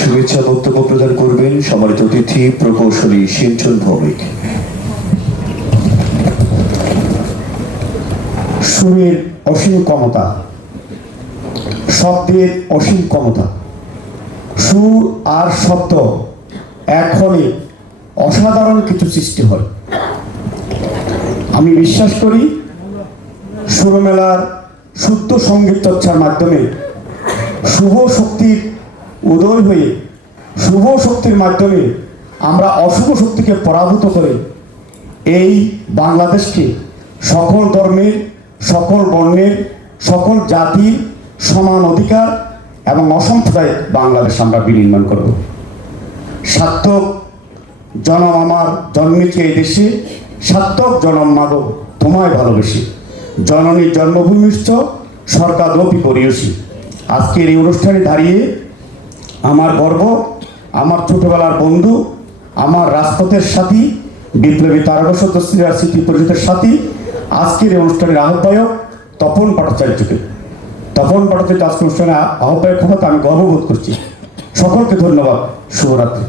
শুভেচ্ছা বক্তব্য প্রদান করবেন সম্মানিত অতিথি প্রকৌশলী সিঞ্চন ভৌমিক। সুরের অসীম ক্ষমতা, শব্দের অসীম ক্ষমতা, সুর আর শব্দ এখনই অসাধারণ কিছু সৃষ্টি হয়। আমি বিশ্বাস করি সুরমেলার শুদ্ধ সঙ্গীত চর্চার মাধ্যমে শুভ শক্তির উদয় হয়ে শুভ শক্তির মাধ্যমে আমরা অশুভ শক্তিকে পরাভূত করে এই বাংলাদেশকে সকল ধর্মের, সকল বর্ণের, সকল জাতির সমান অধিকার এবং অসাম্প্রদায়িক বাংলাদেশ আমরা বিনির্মাণ করব। সার্থক জনম আমার জন্মেছে এই দেশে, সার্থক জনম মাগো তোমায় ভালোবেসে, জননীর জন্মভূমিষ্ঠ স্বর্গাদপি করিয়সী। আজকের এই অনুষ্ঠানে দাঁড়িয়ে আমার গর্ব, আমার ছোটবেলার বন্ধু, আমার রাজপথের সাথী, বিপ্লবী তারকা সদস্যরা স্মৃতি পরিষদের সাথী, আজকের এই অনুষ্ঠানের আহ্বায়ক তপন ভট্টাচার্যকে, তপন ভট্টাচার্য আজকের অনুষ্ঠানে আহ্বায়ক হওয়াতে আমি গর্ববোধ করছি। সকলকে ধন্যবাদ। শুভরাত্রি।